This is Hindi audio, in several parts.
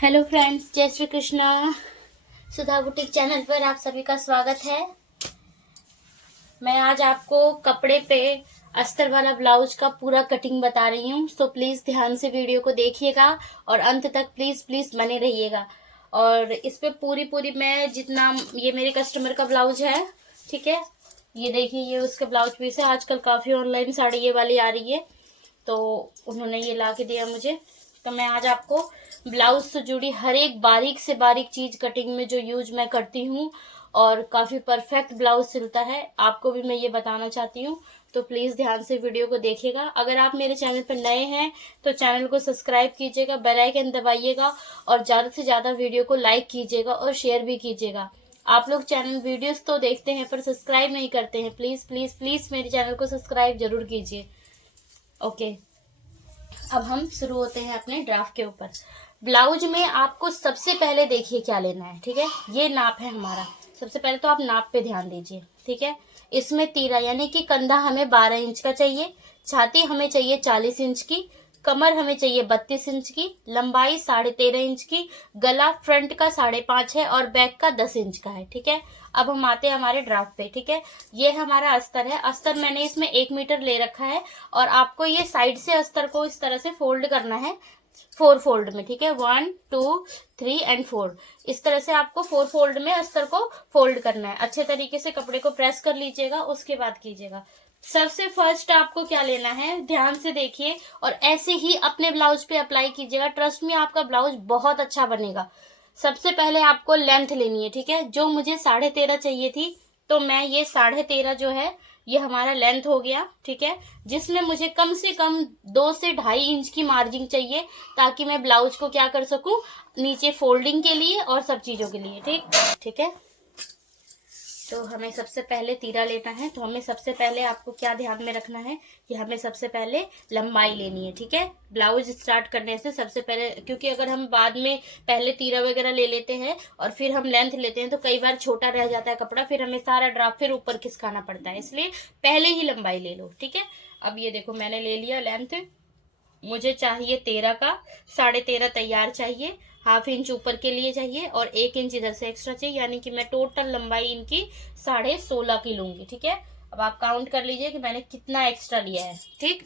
हेलो फ्रेंड्स, जय श्री कृष्णा। सुधा बुटीक चैनल पर आप सभी का स्वागत है। मैं आज आपको कपड़े पे अस्तर वाला ब्लाउज का पूरा कटिंग बता रही हूँ, सो प्लीज ध्यान से वीडियो को देखिएगा और अंत तक प्लीज बने रहिएगा। और इस पे पूरी मैं जितना, ये मेरे कस्टमर का ब्लाउज है, ठीक है। ये देखिए, ये उसका ब्लाउज पीस है। आजकल काफी ऑनलाइन साड़ी ये वाली आ रही है, तो उन्होंने ये ला के दिया मुझे। तो मैं आज आपको ब्लाउज से जुड़ी हर एक बारीक से बारीक चीज कटिंग में जो यूज मैं करती हूँ और काफी परफेक्ट ब्लाउज सिलता है, आपको भी मैं ये बताना चाहती हूँ। तो प्लीज ध्यान से वीडियो को देखिएगा। अगर आप मेरे चैनल पर नए हैं तो चैनल को सब्सक्राइब कीजिएगा, बेल आइकन दबाइएगा और ज्यादा से ज्यादा वीडियो को लाइक कीजिएगा और शेयर भी कीजिएगा। आप लोग चैनल वीडियोस तो देखते हैं पर सब्सक्राइब नहीं करते हैं। प्लीज मेरे चैनल को सब्सक्राइब जरूर कीजिए। ओके, अब हम शुरू होते हैं अपने ड्राफ्ट के ऊपर। ब्लाउज में आपको सबसे पहले देखिए क्या लेना है, ठीक है। ये नाप है हमारा। सबसे पहले तो आप नाप पे ध्यान दीजिए, ठीक है। इसमें तीरा यानी कि कंधा हमें 12 इंच का चाहिए, छाती हमें चाहिए 40 इंच की, कमर हमें चाहिए 32 इंच की, लंबाई 13.5 इंच की, गला फ्रंट का 5.5 है और बैक का 10 इंच का है, ठीक है। अब हम आते हैं हमारे ड्राफ्ट पे, ठीक है। ये हमारा अस्तर है। अस्तर मैंने इसमें 1 मीटर ले रखा है और आपको ये साइड से अस्तर को इस तरह से फोल्ड करना है 4 फोल्ड में, ठीक है। 1 2 3 एंड 4, इस तरह से आपको 4 फोल्ड में अस्तर को फोल्ड करना है। अच्छे तरीके से कपड़े को प्रेस कर लीजिएगा, उसके बाद कीजिएगा। सबसे फर्स्ट आपको क्या लेना है, ध्यान से देखिए और ऐसे ही अपने ब्लाउज पे अप्लाई कीजिएगा। ट्रस्ट में आपका ब्लाउज बहुत अच्छा बनेगा। सबसे पहले आपको लेंथ लेनी है, ठीक है। जो मुझे 13.5 चाहिए थी, तो मैं ये 13.5 जो है ये हमारा लेंथ हो गया, ठीक है। जिसमें मुझे कम से कम 2 से 2.5 इंच की मार्जिन चाहिए, ताकि मैं ब्लाउज को क्या कर सकूं, नीचे फोल्डिंग के लिए और सब चीजों के लिए, ठीक है। तो हमें सबसे पहले तीरा लेना है। तो हमें सबसे पहले आपको क्या ध्यान में रखना है कि हमें सबसे पहले लंबाई लेनी है, ठीक है। ब्लाउज स्टार्ट करने से सबसे पहले, क्योंकि अगर हम बाद में पहले तीरा वगैरह ले लेते हैं और फिर हम लेंथ लेते हैं तो कई बार छोटा रह जाता है कपड़ा, फिर हमें सारा ड्राफ्ट फिर ऊपर खिसकाना पड़ता है। इसलिए पहले ही लंबाई ले लो, ठीक है। अब ये देखो, मैंने ले लिया लेंथ। मुझे चाहिए 13 का, 13.5 तैयार चाहिए, ½ इंच ऊपर के लिए चाहिए और 1 इंच इधर से एक्स्ट्रा चाहिए, यानी कि मैं टोटल लंबाई इनकी 16.5 की लूंगी, ठीक है। अब आप काउंट कर लीजिए कि मैंने कितना एक्स्ट्रा लिया है, ठीक।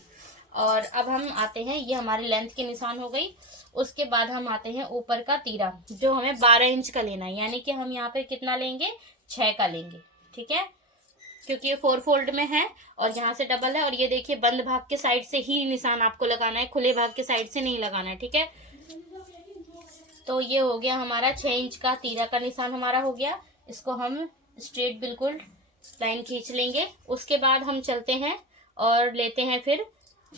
और अब हम आते हैं, ये हमारी लेंथ के निशान हो गई। उसके बाद हम आते हैं ऊपर का तीरा, जो हमें 12 इंच का लेना है, यानी कि हम यहाँ पे कितना लेंगे, 6 का लेंगे, ठीक है। क्योंकि ये 4 फोल्ड में है और यहाँ से डबल है। और ये देखिए, बंद भाग के साइड से ही निशान आपको लगाना है, खुले भाग के साइड से नहीं लगाना है, ठीक है। तो ये हो गया हमारा 6 इंच का तीरा का निशान हमारा हो गया। इसको हम स्ट्रेट बिल्कुल लाइन खींच लेंगे। उसके बाद हम चलते हैं और लेते हैं फिर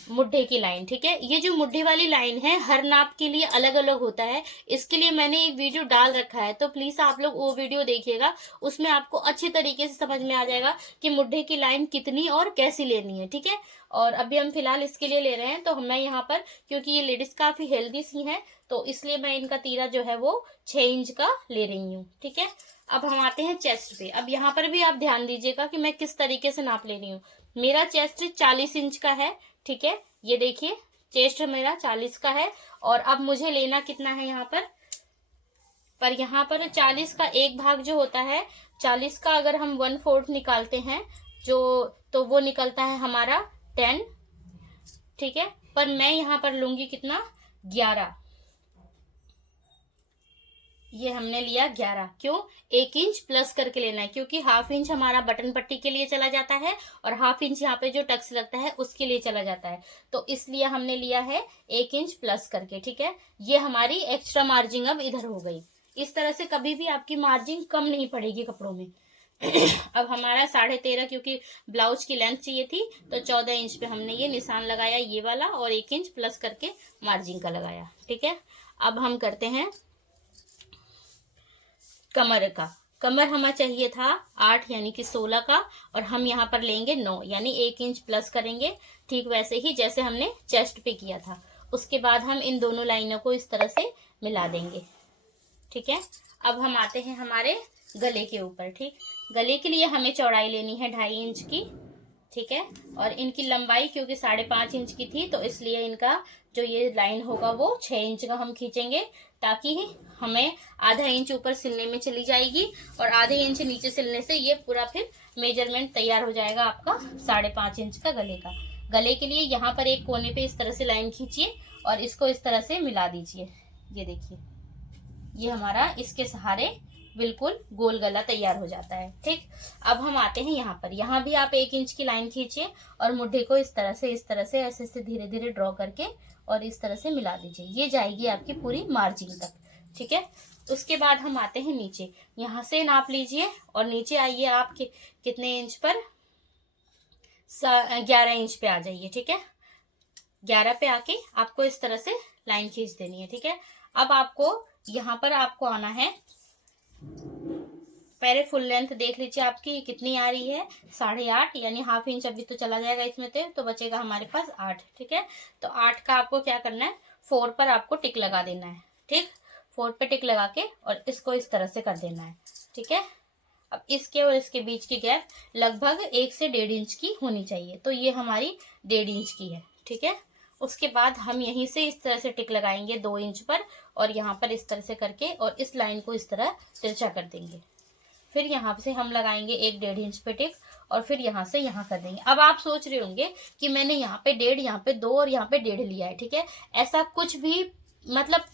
मुड्ढे की लाइन, ठीक है। ये जो मुड्ढे वाली लाइन है हर नाप के लिए अलग अलग होता है। इसके लिए मैंने एक वीडियो डाल रखा है, तो प्लीज आप लोग वो वीडियो देखिएगा। उसमें आपको अच्छी तरीके से समझ में आ जाएगा कि मुड्ढे की लाइन कितनी और कैसी लेनी है, ठीक है। और अभी हम फिलहाल इसके लिए ले रहे हैं। तो मैं यहाँ पर, क्योंकि ये लेडीज काफी हेल्दी सी हैं, तो इसलिए मैं इनका तीरा जो है वो 6 इंच का ले रही हूँ, ठीक है। अब हम आते हैं चेस्ट पे। अब यहाँ पर भी आप ध्यान दीजिएगा कि मैं किस तरीके से नाप ले रही हूँ। मेरा चेस्ट 40 इंच का है, ठीक है। ये देखिए, चेस्ट मेरा 40 का है और अब मुझे लेना कितना है यहाँ पर यहाँ पर 40 का एक भाग जो होता है, 40 का अगर हम 1/4 निकालते हैं जो, तो वो निकलता है हमारा 10, ठीक है। पर मैं यहाँ पर लूंगी कितना, 11। ये हमने लिया 11। क्यों, 1 इंच प्लस करके लेना है, क्योंकि ½ इंच हमारा बटन पट्टी के लिए चला जाता है और ½ इंच यहाँ पे जो टक्स लगता है उसके लिए चला जाता है। तो इसलिए हमने लिया है 1 इंच प्लस करके, ठीक है। ये हमारी एक्स्ट्रा मार्जिन अब इधर हो गई। इस तरह से कभी भी आपकी मार्जिन कम नहीं पड़ेगी कपड़ों में। अब हमारा 13.5, क्योंकि ब्लाउज की लेंथ चाहिए थी, तो 14 इंच पे हमने ये निशान लगाया, ये वाला, और 1 इंच प्लस करके मार्जिन का लगाया, ठीक है। अब हम करते हैं कमर का। कमर हमें चाहिए था 8 यानी कि 16 का, और हम यहाँ पर लेंगे 9 यानी 1 इंच प्लस करेंगे, ठीक वैसे ही जैसे हमने चेस्ट पे किया था। उसके बाद हम इन दोनों लाइनों को इस तरह से मिला देंगे, ठीक है। अब हम आते हैं हमारे गले के ऊपर, ठीक। गले के लिए हमें चौड़ाई लेनी है 2.5 इंच की, ठीक है। और इनकी लंबाई क्योंकि 5.5 इंच की थी तो इसलिए इनका जो ये लाइन होगा वो 6 इंच का हम खींचेंगे, ताकि हमें आधा इंच ऊपर सिलने में चली जाएगी और आधे इंच नीचे सिलने से ये पूरा फिर मेजरमेंट तैयार हो जाएगा आपका 5.5 इंच का गले का। गले के लिए यहाँ पर एक कोने पे इस तरह से लाइन खींचिए और इसको इस तरह से मिला दीजिए। ये देखिए, ये हमारा इसके सहारे बिल्कुल गोल गला तैयार हो जाता है। ठीक, अब हम आते हैं यहाँ पर। यहाँ भी आप 1 इंच की लाइन खींचिए और मुट्ठी को इस तरह से ऐसे ऐसे धीरे धीरे ड्रॉ करके और इस तरह से मिला दीजिए। ये जाएगी आपकी पूरी मार्जिन तक। ठीक है, उसके बाद हम आते हैं नीचे। यहाँ से नाप लीजिए और नीचे आइए आप कितने इंच पर, 11 इंच पे आ जाइए। ठीक है, 11 पे आके आपको इस तरह से लाइन खींच देनी है। ठीक है, अब आपको यहाँ पर आपको आना है, पहले फुल लेंथ देख लीजिए आपकी कितनी आ रही है, 8.5 यानी हाफ इंच अभी तो चला जाएगा इसमें तो बचेगा हमारे पास 8। ठीक है, तो 8 का आपको क्या करना है, 4 पर आपको टिक लगा देना है। ठीक, 4 पे टिक लगा के और इसको इस तरह से कर देना है। ठीक है, अब इसके और इसके बीच की गैप लगभग 1 से 1.5 इंच की होनी चाहिए, तो ये हमारी 1.5 इंच की है। ठीक है, उसके बाद हम यहीं से इस तरह से टिक लगाएंगे 2 इंच पर और यहाँ पर इस तरह से करके और इस लाइन को इस तरह तिरछा कर देंगे। फिर यहाँ से हम लगाएंगे 1.5 इंच पे टिक और फिर यहाँ से यहाँ कर देंगे। अब आप सोच रहे होंगे कि मैंने यहाँ पे 1.5, यहाँ पे 2 और यहाँ पे 1.5 लिया है। ठीक है, ऐसा कुछ भी मतलब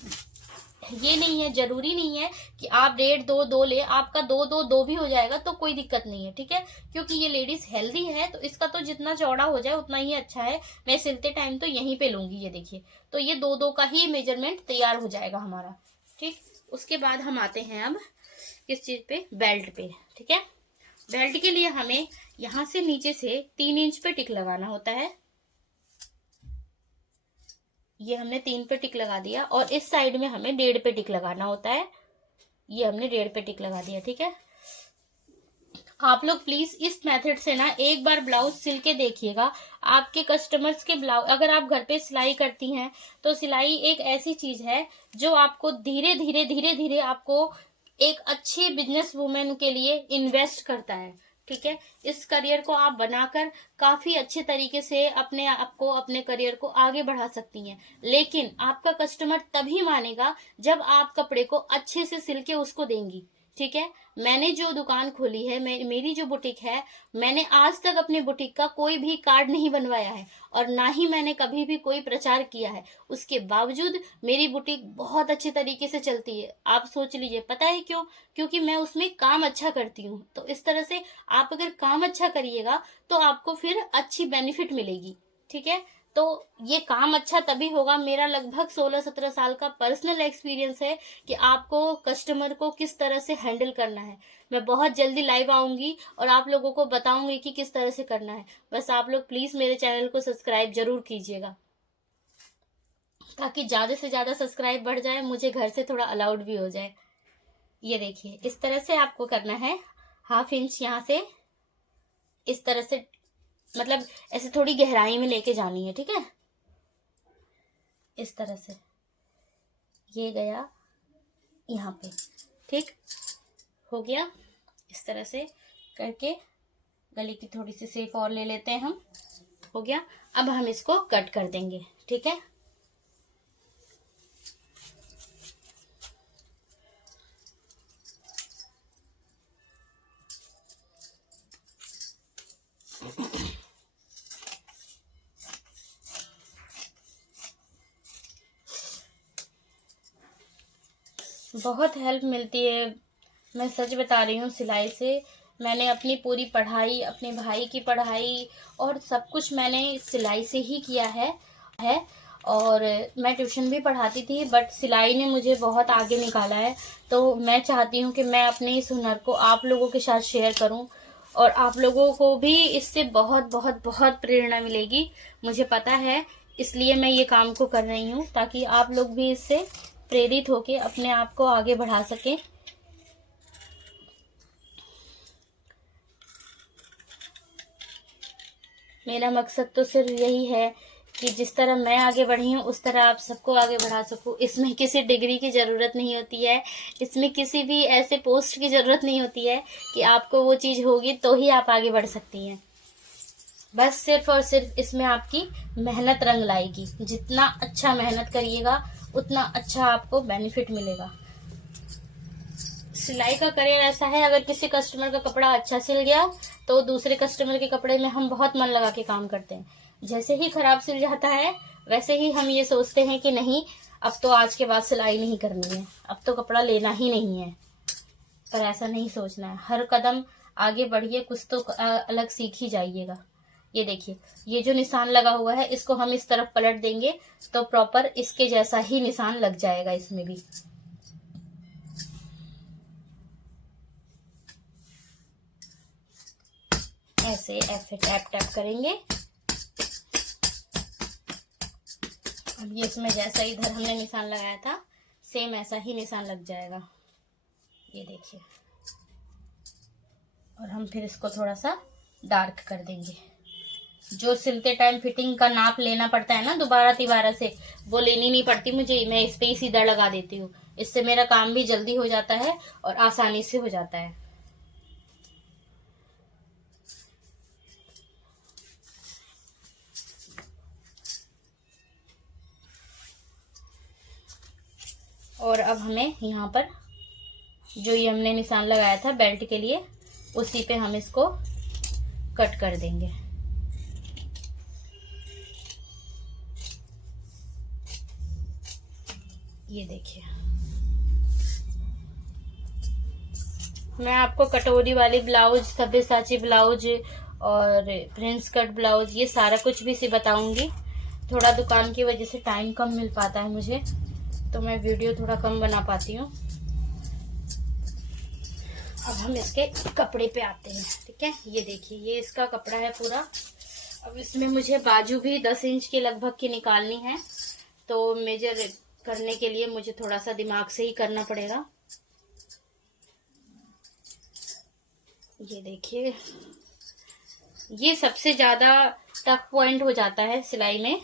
ये नहीं है, जरूरी नहीं है कि आप 1.5, 2, 2 ले, आपका 2, 2, 2 भी हो जाएगा तो कोई दिक्कत नहीं है। ठीक है, क्योंकि ये लेडीज हेल्दी है तो इसका तो जितना चौड़ा हो जाए उतना ही अच्छा है। मैं सिलते टाइम तो यहीं पे लूंगी, ये देखिए, तो ये 2, 2 का ही मेजरमेंट तैयार हो जाएगा हमारा। ठीक, उसके बाद हम आते हैं अब किस चीज पे, बेल्ट पे। ठीक है, बेल्ट के लिए हमें यहाँ से नीचे से 3 इंच पे टिक लगाना होता है। ये हमने 3 पे टिक लगा दिया और इस साइड में हमें 1.5 पे टिक लगाना होता है। ये हमने 1.5 पे टिक लगा दिया। ठीक है, आप लोग प्लीज इस मेथड से ना एक बार ब्लाउज सिल के देखिएगा। आपके कस्टमर्स के ब्लाउज, अगर आप घर पे सिलाई करती हैं तो सिलाई एक ऐसी चीज है जो आपको धीरे धीरे धीरे धीरे आपको एक अच्छी बिजनेस वुमेन के लिए इन्वेस्ट करता है। ठीक है, इस करियर को आप बनाकर काफी अच्छे तरीके से अपने आप को, अपने करियर को आगे बढ़ा सकती हैं। लेकिन आपका कस्टमर तभी मानेगा जब आप कपड़े को अच्छे से सिल के उसको देंगी। ठीक है, मैंने जो दुकान खोली है, मेरी जो बुटीक है, मैंने आज तक अपने बुटीक का कोई भी कार्ड नहीं बनवाया है और ना ही मैंने कभी भी कोई प्रचार किया है। उसके बावजूद मेरी बुटीक बहुत अच्छे तरीके से चलती है। आप सोच लीजिए, पता है क्यों? क्योंकि मैं उसमें काम अच्छा करती हूँ। तो इस तरह से आप अगर काम अच्छा करिएगा तो आपको फिर अच्छी बेनिफिट मिलेगी। ठीक है, तो ये काम अच्छा तभी होगा। मेरा लगभग 16-17 साल का पर्सनल एक्सपीरियंस है कि आपको कस्टमर को किस तरह से हैंडल करना है। मैं बहुत जल्दी लाइव आऊंगी और आप लोगों को बताऊंगी कि किस तरह से करना है। बस आप लोग प्लीज मेरे चैनल को सब्सक्राइब जरूर कीजिएगा, ताकि ज्यादा से ज्यादा सब्सक्राइब बढ़ जाए, मुझे घर से थोड़ा अलाउड भी हो जाए। ये देखिए, इस तरह से आपको करना है। हाफ इंच यहाँ से इस तरह से, मतलब ऐसे थोड़ी गहराई में लेके जानी है। ठीक है, इस तरह से ये गया यहाँ पे। ठीक हो गया, इस तरह से करके गले की थोड़ी सी शेप और ले लेते हैं हम। हो गया, अब हम इसको कट कर देंगे। ठीक है, बहुत हेल्प मिलती है, मैं सच बता रही हूँ। सिलाई से मैंने अपनी पूरी पढ़ाई, अपने भाई की पढ़ाई और सब कुछ मैंने सिलाई से ही किया है। और मैं ट्यूशन भी पढ़ाती थी, बट सिलाई ने मुझे बहुत आगे निकाला है। तो मैं चाहती हूँ कि मैं अपने इस हुनर को आप लोगों के साथ शेयर करूँ और आप लोगों को भी इससे बहुत बहुत बहुत प्रेरणा मिलेगी, मुझे पता है। इसलिए मैं ये काम को कर रही हूँ, ताकि आप लोग भी इससे प्रेरित होके अपने आप को आगे बढ़ा सकें। मेरा मकसद तो सिर्फ यही है कि जिस तरह मैं आगे बढ़ी हूँ उस तरह आप सबको आगे बढ़ा सकूं। इसमें किसी डिग्री की जरूरत नहीं होती है, इसमें किसी भी ऐसे पोस्ट की जरूरत नहीं होती है कि आपको वो चीज होगी तो ही आप आगे बढ़ सकती हैं। बस सिर्फ और सिर्फ इसमें आपकी मेहनत रंग लाएगी। जितना अच्छा मेहनत करिएगा उतना अच्छा आपको बेनिफिट मिलेगा। सिलाई का करियर ऐसा है, अगर किसी कस्टमर का कपड़ा अच्छा सिल गया तो दूसरे कस्टमर के कपड़े में हम बहुत मन लगा के काम करते हैं। जैसे ही खराब सिल जाता है वैसे ही हम ये सोचते हैं कि नहीं, अब तो आज के बाद सिलाई नहीं करनी है, अब तो कपड़ा लेना ही नहीं है। पर ऐसा नहीं सोचना है, हर कदम आगे बढ़िए, कुछ तो अलग सीख ही जाइएगा। ये देखिए, ये जो निशान लगा हुआ है इसको हम इस तरफ पलट देंगे तो प्रॉपर इसके जैसा ही निशान लग जाएगा इसमें भी। ऐसे ऐसे टैप टैप करेंगे। अब ये इसमें जैसा इधर हमने निशान लगाया था सेम ऐसा ही निशान लग जाएगा। ये देखिए, और हम फिर इसको थोड़ा सा डार्क कर देंगे। जो सिलते टाइम फिटिंग का नाप लेना पड़ता है ना दोबारा तिबारा से, वो लेनी नहीं पड़ती मुझे, मैं इस पे ही सीधा लगा देती हूँ। इससे मेरा काम भी जल्दी हो जाता है और आसानी से हो जाता है। और अब हमें यहाँ पर जो ये हमने निशान लगाया था बेल्ट के लिए, उसी पे हम इसको कट कर देंगे। ये देखिए, मैं आपको कटोरी वाली ब्लाउज, सब्यसाची ब्लाउज और प्रिंस कट ब्लाउज ये सारा कुछ भी बताऊंगी। थोड़ा दुकान की वजह से टाइम कम मिल पाता है मुझे, तो मैं वीडियो थोड़ा कम बना पाती हूँ। अब हम इसके कपड़े पे आते हैं। ठीक है, ये देखिए, ये इसका कपड़ा है पूरा। अब इसमें मुझे बाजू भी 10 इंच के लगभग की निकालनी है, तो मेजर करने के लिए मुझे थोड़ा सा दिमाग से ही करना पड़ेगा। ये देखिए, ये सबसे ज्यादा टफ पॉइंट हो जाता है सिलाई में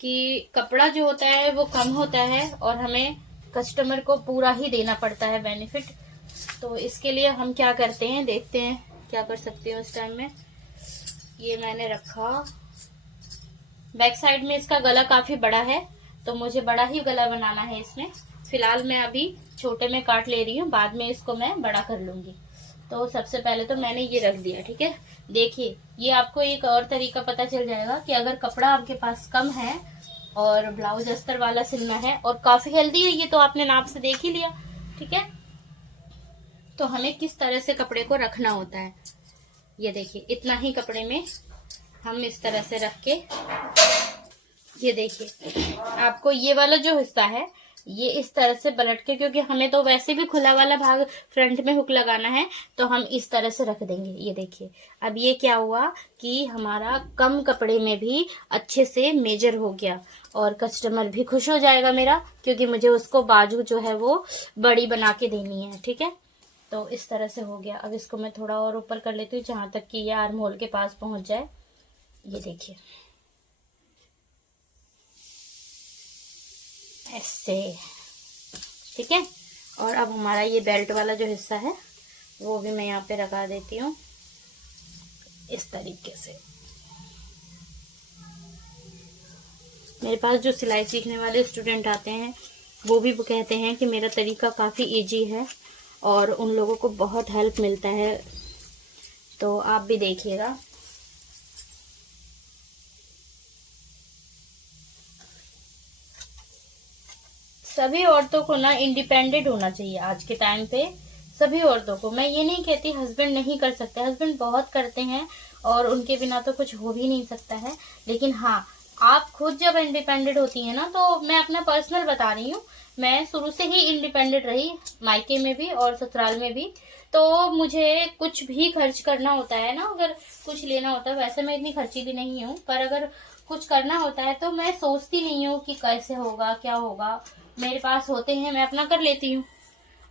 कि कपड़ा जो होता है वो कम होता है और हमें कस्टमर को पूरा ही देना पड़ता है बेनिफिट। तो इसके लिए हम क्या करते हैं, देखते हैं क्या कर सकते हैं। उस टाइम में ये मैंने रखा, बैक साइड में इसका गला काफी बड़ा है तो मुझे बड़ा ही गला बनाना है इसमें। फिलहाल मैं अभी छोटे में काट ले रही हूँ, बाद में इसको मैं बड़ा कर लूंगी। तो सबसे पहले तो मैंने ये रख दिया। ठीक है, देखिए, ये आपको एक और तरीका पता चल जाएगा कि अगर कपड़ा आपके पास कम है और ब्लाउज अस्तर वाला सिलना है और काफी हेल्दी है, ये तो आपने नाप से देख ही लिया। ठीक है, तो हमें किस तरह से कपड़े को रखना होता है। ये देखिए, इतना ही कपड़े में हम इस तरह से रख के, ये देखिए, आपको ये वाला जो हिस्सा है ये इस तरह से पलट के, क्योंकि हमें तो वैसे भी खुला वाला भाग फ्रंट में हुक लगाना है, तो हम इस तरह से रख देंगे। ये देखिए, अब ये क्या हुआ कि हमारा कम कपड़े में भी अच्छे से मेजर हो गया और कस्टमर भी खुश हो जाएगा मेरा, क्योंकि मुझे उसको बाजू जो है वो बड़ी बना के देनी है। ठीक है, तो इस तरह से हो गया। अब इसको मैं थोड़ा और ऊपर कर लेती हूँ जहां तक कि ये आर्म होल के पास पहुंच जाए। ये देखिए, ऐसे। ठीक है, और अब हमारा ये बेल्ट वाला जो हिस्सा है वो भी मैं यहाँ पे लगा देती हूँ इस तरीके से। मेरे पास जो सिलाई सीखने वाले स्टूडेंट आते हैं वो भी कहते हैं कि मेरा तरीका काफ़ी इजी है और उन लोगों को बहुत हेल्प मिलता है, तो आप भी देखिएगा। सभी औरतों को ना इंडिपेंडेंट होना चाहिए आज के टाइम पे। सभी औरतों को, मैं ये नहीं कहती हस्बैंड नहीं कर सकते, हस्बैंड बहुत करते हैं और उनके बिना तो कुछ हो भी नहीं सकता है। लेकिन हाँ, आप खुद जब इंडिपेंडेंट होती है ना, तो मैं अपना पर्सनल बता रही हूँ, मैं शुरू से ही इंडिपेंडेंट रही, मायके में भी और ससुराल में भी। तो मुझे कुछ भी खर्च करना होता है ना, अगर कुछ लेना होता है, वैसे मैं इतनी खर्चीली नहीं हूँ, पर अगर कुछ करना होता है तो मैं सोचती नहीं हूँ कि कैसे होगा क्या होगा। मेरे पास होते हैं, मैं अपना कर लेती हूँ,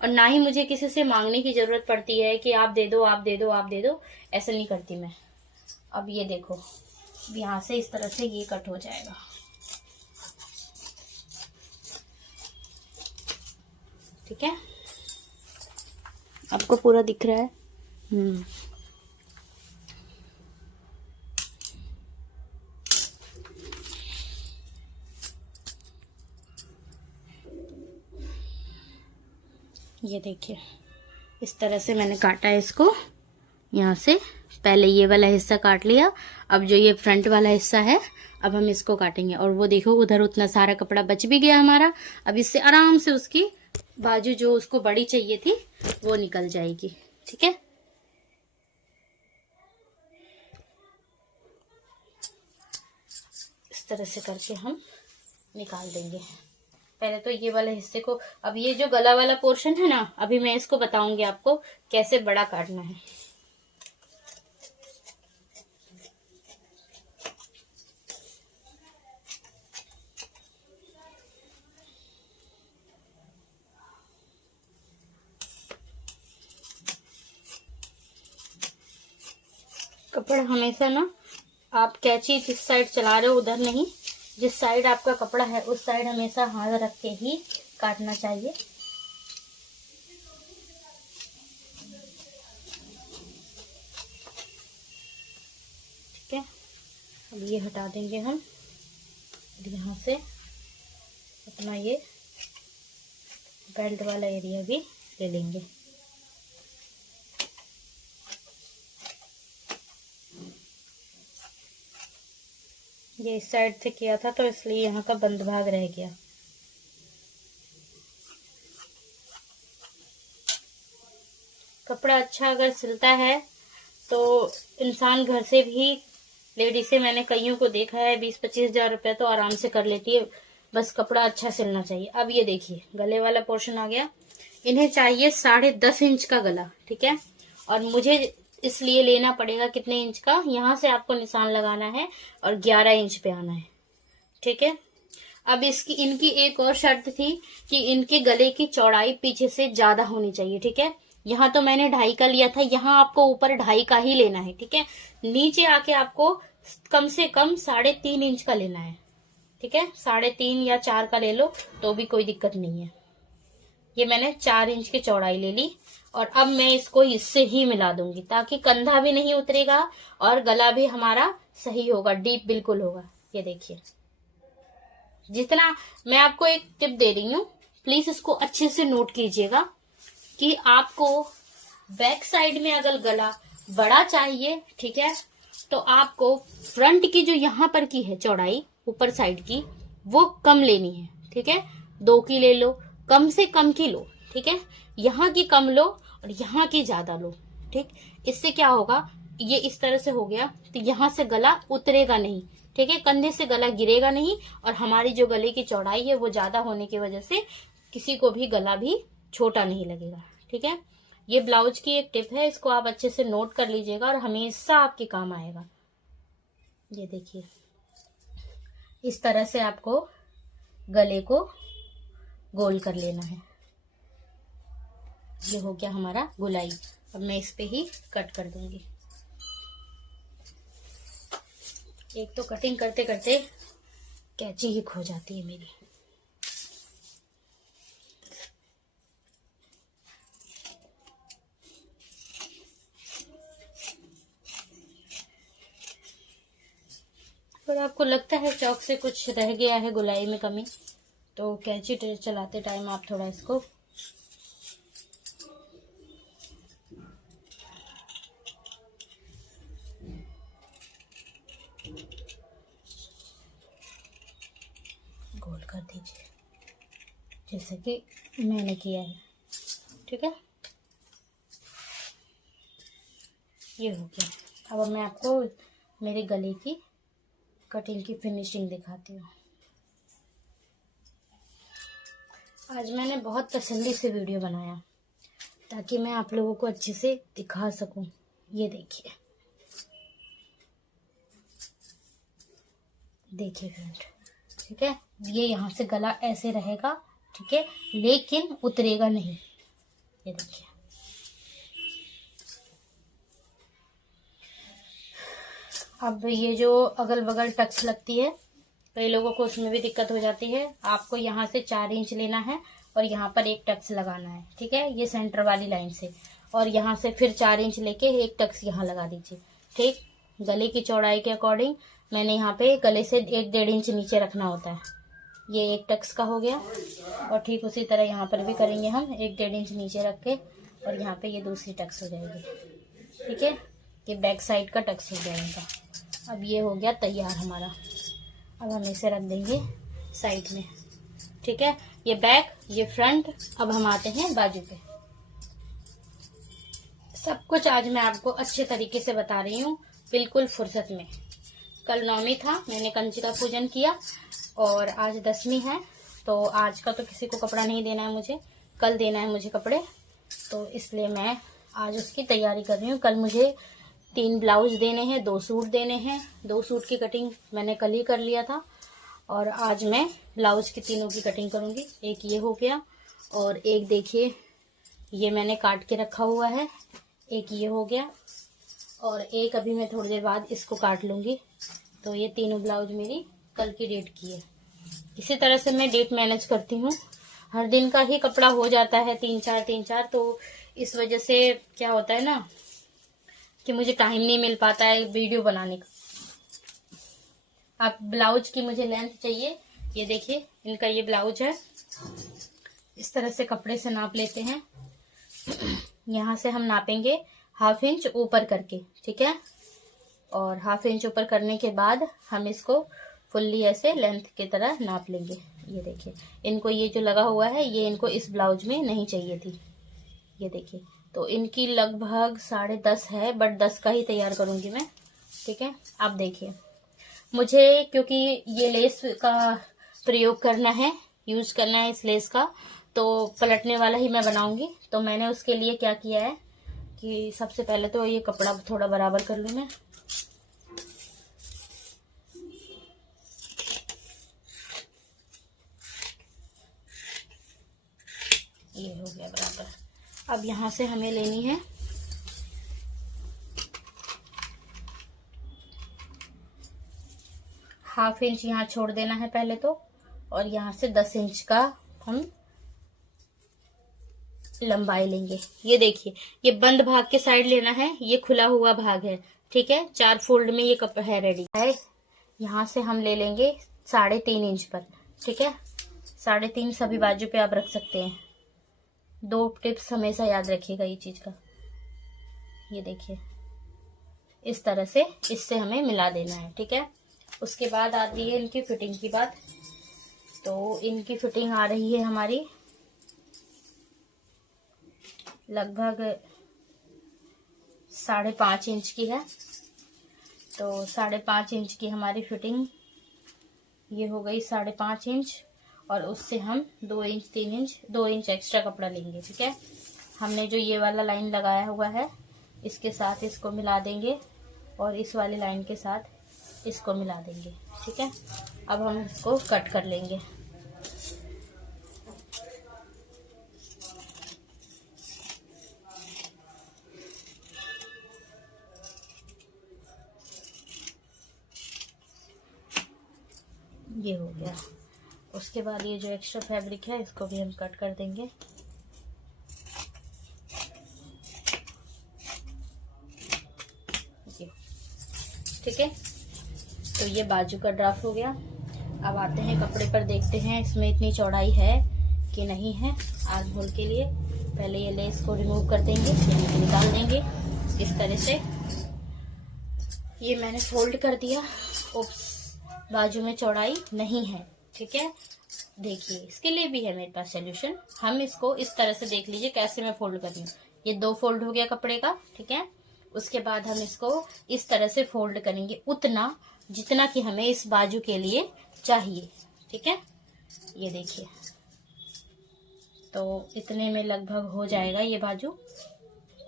और ना ही मुझे किसी से मांगने की जरूरत पड़ती है कि आप दे दो आप दे दो आप दे दो, ऐसा नहीं करती मैं। अब ये देखो, यहाँ से इस तरह से ये कट हो जाएगा। ठीक है, आपको पूरा दिख रहा है। ये देखिए इस तरह से मैंने काटा है इसको। यहाँ से पहले ये वाला हिस्सा काट लिया, अब जो ये फ्रंट वाला हिस्सा है अब हम इसको काटेंगे। और वो देखो उधर उतना सारा कपड़ा बच भी गया हमारा। अब इससे आराम से उसकी बाजू जो उसको बड़ी चाहिए थी वो निकल जाएगी। ठीक है, इस तरह से करके हम निकाल देंगे। पहले तो ये वाले हिस्से को, अब ये जो गला वाला पोर्शन है ना, अभी मैं इसको बताऊंगी आपको कैसे बड़ा काटना है। कपड़ा हमेशा ना आप कैंची जिस साइड चला रहे हो उधर नहीं, जिस साइड आपका कपड़ा है उस साइड हमेशा हाथ रख के ही काटना चाहिए। ठीक है, अब ये हटा देंगे हम। यहाँ से अपना ये बेल्ट वाला एरिया भी ले लेंगे। ये इस साइड से किया था तो इसलिए यहाँ का बंद भाग रह गया। कपड़ा अच्छा अगर सिलता है तो इंसान घर से भी, लेडी से मैंने कईयों को देखा है 20-25 हजार रुपये तो आराम से कर लेती है, बस कपड़ा अच्छा सिलना चाहिए। अब ये देखिए गले वाला पोर्शन आ गया। इन्हें चाहिए 10.5 इंच का गला। ठीक है, और मुझे इसलिए लेना पड़ेगा कितने इंच का, यहाँ से आपको निशान लगाना है और 11 इंच पे आना है। ठीक है, अब इनकी एक और शर्त थी कि इनके गले की चौड़ाई पीछे से ज्यादा होनी चाहिए। ठीक है, यहाँ तो मैंने 2.5 का लिया था, यहाँ आपको ऊपर 2.5 का ही लेना है। ठीक है, नीचे आके आपको कम से कम 3.5 इंच का लेना है। ठीक है, 3.5 या 4 का ले लो तो भी कोई दिक्कत नहीं है। ये मैंने 4 इंच की चौड़ाई ले ली और अब मैं इसको इससे ही मिला दूंगी ताकि कंधा भी नहीं उतरेगा और गला भी हमारा सही होगा, डीप बिल्कुल होगा। ये देखिए, जितना मैं आपको एक टिप दे रही हूँ, प्लीज इसको अच्छे से नोट कीजिएगा कि आपको बैक साइड में अगर गला बड़ा चाहिए, ठीक है, तो आपको फ्रंट की जो यहाँ पर की है चौड़ाई ऊपर साइड की वो कम लेनी है। ठीक है, 2 की ले लो, कम से कम की लो। ठीक है, यहाँ की कम लो और यहाँ की ज्यादा लो। ठीक, इससे क्या होगा, ये इस तरह से हो गया तो यहाँ से गला उतरेगा नहीं। ठीक है, कंधे से गला गिरेगा नहीं और हमारी जो गले की चौड़ाई है वो ज्यादा होने की वजह से किसी को भी गला भी छोटा नहीं लगेगा। ठीक है, ये ब्लाउज की एक टिप है, इसको आप अच्छे से नोट कर लीजिएगा और हमेशा आपके काम आएगा। ये देखिए इस तरह से आपको गले को गोल कर लेना है। ये हो गया हमारा गोलाई। अब मैं इस पे ही कट कर दूंगी। एक तो कटिंग करते करते कैंची ही खो जाती है मेरी। अगर आपको लगता है चौक से कुछ रह गया है गोलाई में कमी, तो कैंची चलाते टाइम आप थोड़ा इसको गोल कर दीजिए जैसे कि मैंने किया है। ठीक है, ये हो गया। अब मैं आपको मेरे गले की कटिंग की फिनिशिंग दिखाती हूँ। आज मैंने बहुत तसल्ली से वीडियो बनाया ताकि मैं आप लोगों को अच्छे से दिखा सकूं। ये देखिए, देखिए फ्रेंड। ठीक है, ये यहाँ से गला ऐसे रहेगा। ठीक है, लेकिन उतरेगा नहीं। ये देखिए, अब ये जो अगल बगल टक्स लगती है, कई लोगों को उसमें भी दिक्कत हो जाती है। आपको यहाँ से 4 इंच लेना है और यहाँ पर एक टक्स लगाना है। ठीक है, ये सेंटर वाली लाइन से, और यहाँ से फिर 4 इंच लेके एक टक्स यहाँ लगा दीजिए। ठीक, गले की चौड़ाई के अकॉर्डिंग मैंने यहाँ पे गले से 1-1.5 इंच नीचे रखना होता है। ये 1 टक्स का हो गया। और ठीक उसी तरह यहाँ पर भी करेंगे हम, 1-1.5 इंच नीचे रख के, और यहाँ पे ये दूसरी टक्स हो जाएगी। ठीक है, ये बैक साइड का टक्स हो गया इनका। अब ये हो गया तैयार हमारा। अब हम इसे रख देंगे साइड में। ठीक है, ये बैक, ये फ्रंट। अब हम आते हैं बाजू पे। सब कुछ आज मैं आपको अच्छे तरीके से बता रही हूँ, बिल्कुल फुर्सत में। कल नवमी था, मैंने कंचिका पूजन किया, और आज 10वीं है, तो आज का तो किसी को कपड़ा नहीं देना है मुझे, कल देना है मुझे कपड़े, तो इसलिए मैं आज उसकी तैयारी कर रही हूँ। कल मुझे 3 ब्लाउज देने हैं, 2 सूट देने हैं। 2 सूट की कटिंग मैंने कल ही कर लिया था, और आज मैं ब्लाउज की तीनों की कटिंग करूँगी। एक ये हो गया, और एक देखिए ये मैंने काट के रखा हुआ है, एक ये हो गया, और एक अभी मैं थोड़ी देर बाद इसको काट लूँगी। तो ये तीनों ब्लाउज मेरी कल की डेट की है। इसी तरह से मैं डेट मैनेज करती हूँ। हर दिन का ही कपड़ा हो जाता है 3-4, तो इस वजह से क्या होता है ना कि मुझे टाइम नहीं मिल पाता है वीडियो बनाने का। अब ब्लाउज की मुझे लेंथ चाहिए, ये देखिए इनका ये ब्लाउज है। इस तरह से कपड़े से नाप लेते हैं। यहाँ से हम नापेंगे 1/2 इंच ऊपर करके, ठीक है, और 1/2 इंच ऊपर करने के बाद हम इसको फुल्ली ऐसे लेंथ की तरह नाप लेंगे। ये देखिए, इनको ये जो लगा हुआ है ये इनको इस ब्लाउज में नहीं चाहिए थी, ये देखिए। तो इनकी लगभग 10.5 है, बट 10 का ही तैयार करूंगी मैं। ठीक है, आप देखिए, मुझे क्योंकि ये लेस का प्रयोग करना है, यूज करना है इस लेस का, तो पलटने वाला ही मैं बनाऊंगी। तो मैंने उसके लिए क्या किया है कि सबसे पहले तो ये कपड़ा थोड़ा बराबर कर लूं मैं। ये हो गया बराबर। अब यहाँ से हमें लेनी है 1/2 इंच, यहाँ छोड़ देना है पहले तो, और यहाँ से 10 इंच का हम लंबाई लेंगे। ये देखिए, ये बंद भाग के साइड लेना है, ये खुला हुआ भाग है। ठीक है, 4 फोल्ड में ये कपड़ा है रेडी है। यहाँ से हम ले लेंगे 3.5 इंच पर। ठीक है, 3.5 सभी बाजू पे आप रख सकते हैं। 2 टिप्स हमेशा याद रखिएगा ये चीज का। ये देखिए, इस तरह से इससे हमें मिला देना है। ठीक है, उसके बाद आती है इनकी फिटिंग की बात। तो इनकी फिटिंग आ रही है हमारी लगभग 5.5 इंच की है। तो 5.5 इंच की हमारी फिटिंग ये हो गई 5.5 इंच, और उससे हम 2 इंच 3 इंच 2 इंच एक्स्ट्रा कपड़ा लेंगे। ठीक है, हमने जो ये वाला लाइन लगाया हुआ है इसके साथ इसको मिला देंगे, और इस वाली लाइन के साथ इसको मिला देंगे। ठीक है, अब हम इसको कट कर लेंगे। ये हो गया। उसके बाद ये जो एक्स्ट्रा फैब्रिक है इसको भी हम कट कर देंगे। ठीक है, तो ये बाजू का ड्राफ्ट हो गया। अब आते हैं कपड़े पर, देखते हैं इसमें इतनी चौड़ाई है कि नहीं है आर्म होल के लिए। पहले ये लेस को रिमूव कर देंगे, यानी निकाल देंगे इस तरह से। ये मैंने फोल्ड कर दिया। ओप्स, बाजू में चौड़ाई नहीं है। ठीक है, देखिए इसके लिए भी है मेरे पास सोल्यूशन। हम इसको इस तरह से देख लीजिए कैसे मैं फोल्ड कर रही हूँ। ये 2 फोल्ड हो गया कपड़े का। ठीक है, उसके बाद हम इसको इस तरह से फोल्ड करेंगे, उतना जितना कि हमें इस बाजू के लिए चाहिए। ठीक है, ये देखिए, तो इतने में लगभग हो जाएगा ये बाजू।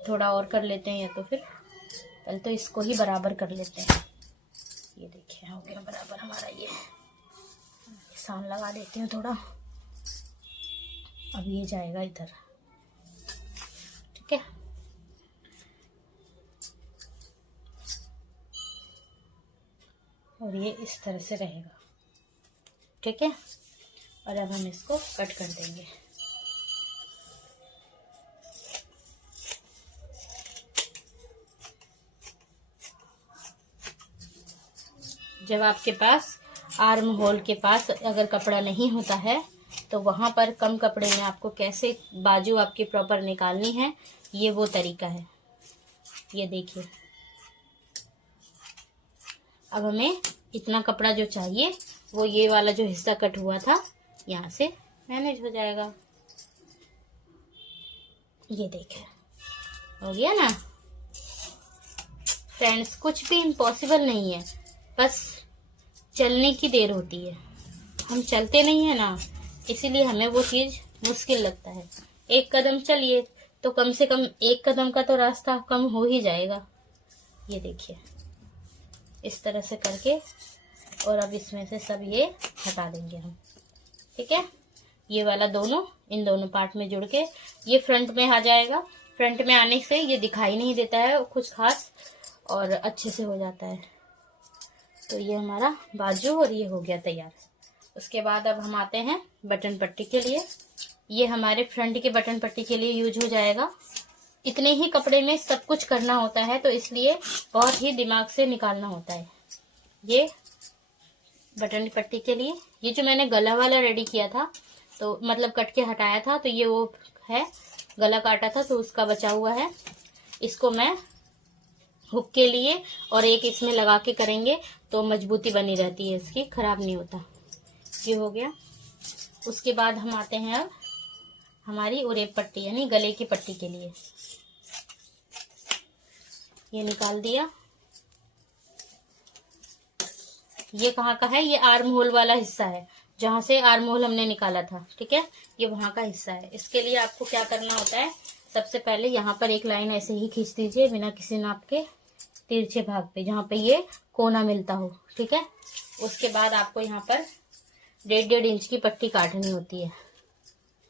थोड़ा और कर लेते हैं, या तो फिर पहले तो इसको ही बराबर कर लेते हैं। ये देखिए हो गया बराबर हमारा। ये निशान लगा देती हूँ थोड़ा। अब ये जाएगा इधर। ठीक है, और ये इस तरह से रहेगा। ठीक है, और अब हम इसको कट कर देंगे। जब आपके पास आर्म होल के पास अगर कपड़ा नहीं होता है तो वहां पर कम कपड़े में आपको कैसे बाजू आपकी प्रॉपर निकालनी है, ये वो तरीका है। ये देखिए, अब हमें इतना कपड़ा जो चाहिए वो ये वाला जो हिस्सा कट हुआ था यहाँ से मैनेज हो जाएगा। ये देखिए, हो गया ना फ्रेंड्स। कुछ भी इम्पॉसिबल नहीं है, बस चलने की देर होती है। हम चलते नहीं है ना, इसीलिए हमें वो चीज मुश्किल लगता है। एक कदम चलिए तो कम से कम एक कदम का तो रास्ता कम हो ही जाएगा। ये देखिए, इस तरह से करके, और अब इसमें से सब ये हटा देंगे हम। ठीक है, ये वाला दोनों इन दोनों पार्ट में जुड़ के ये फ्रंट में आ जाएगा। फ्रंट में आने से ये दिखाई नहीं देता है कुछ खास, और अच्छे से हो जाता है। तो ये हमारा बाजू और ये हो गया तैयार। उसके बाद अब हम आते हैं बटन पट्टी के लिए। ये हमारे फ्रंट के बटन पट्टी के लिए यूज हो जाएगा। इतने ही कपड़े में सब कुछ करना होता है, तो इसलिए बहुत ही दिमाग से निकालना होता है। ये बटन पट्टी के लिए ये जो मैंने गला वाला रेडी किया था, तो मतलब कट के हटाया था, तो ये वो है, गला काटा था तो उसका बचा हुआ है। इसको मैं हुक के लिए और एक इसमें लगा के करेंगे तो मजबूती बनी रहती है इसकी, खराब नहीं होता। ये हो गया। उसके बाद हम आते हैं अब हमारी उरेब पट्टी यानी गले की पट्टी के लिए। ये निकाल दिया। ये कहाँ का है? ये आर्म होल वाला हिस्सा है, जहां से आर्म होल हमने निकाला था। ठीक है, ये वहां का हिस्सा है। इसके लिए आपको क्या करना होता है, सबसे पहले यहाँ पर एक लाइन ऐसे ही खींच दीजिए बिना किसी नाप के, तिरछे भाग पे जहाँ पे ये कोना मिलता हो। ठीक है, उसके बाद आपको यहाँ पर 1.5 इंच की पट्टी काटनी होती है।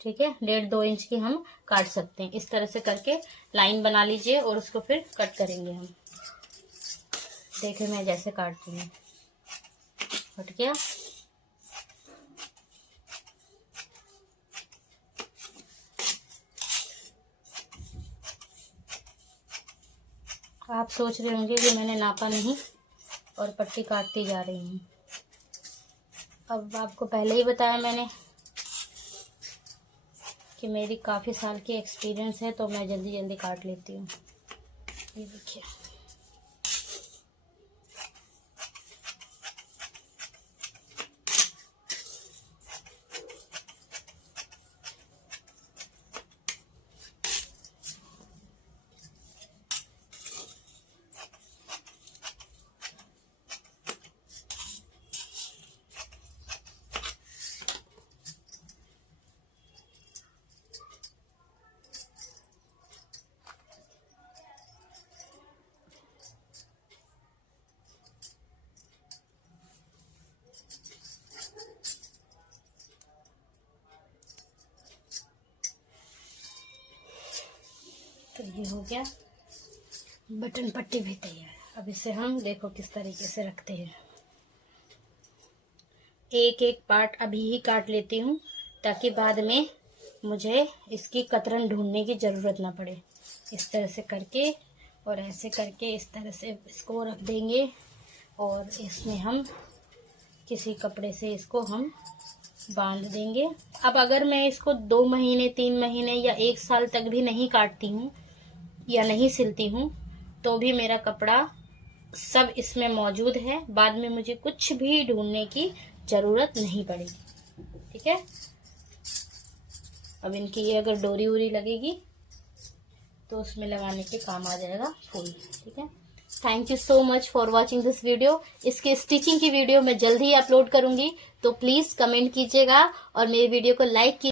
ठीक है, 1.5-2 इंच की हम काट सकते हैं। इस तरह से करके लाइन बना लीजिए और उसको फिर कट करेंगे हम। देखिए मैं जैसे काटती हूँ, कट गया। आप सोच रहे होंगे कि मैंने नापा नहीं और पट्टी काटती जा रही हूँ। अब आपको पहले ही बताया मैंने कि मेरी काफ़ी साल की एक्सपीरियंस है, तो मैं जल्दी जल्दी काट लेती हूँ। ये देखिए, तो ये हो गया, बटन पट्टी भी तैयार। अब इसे हम देखो किस तरीके से रखते हैं। एक एक पार्ट अभी ही काट लेती हूँ ताकि बाद में मुझे इसकी कतरन ढूंढने की ज़रूरत ना पड़े। इस तरह से करके और ऐसे करके इस तरह से इसको रख देंगे, और इसमें हम किसी कपड़े से इसको हम बांध देंगे। अब अगर मैं इसको 2 महीने 3 महीने या 1 साल तक भी नहीं काटती हूँ या नहीं सिलती हूँ, तो भी मेरा कपड़ा सब इसमें मौजूद है। बाद में मुझे कुछ भी ढूंढने की ज़रूरत नहीं पड़ेगी। ठीक है, अब इनकी ये अगर डोरी वोरी लगेगी तो उसमें लगाने के काम आ जाएगा फूल। ठीक है, thank you so much for watching this video. इसके स्टिचिंग की वीडियो मैं जल्द ही अपलोड करूंगी, तो प्लीज़ कमेंट कीजिएगा और मेरी वीडियो को लाइक कीजिए।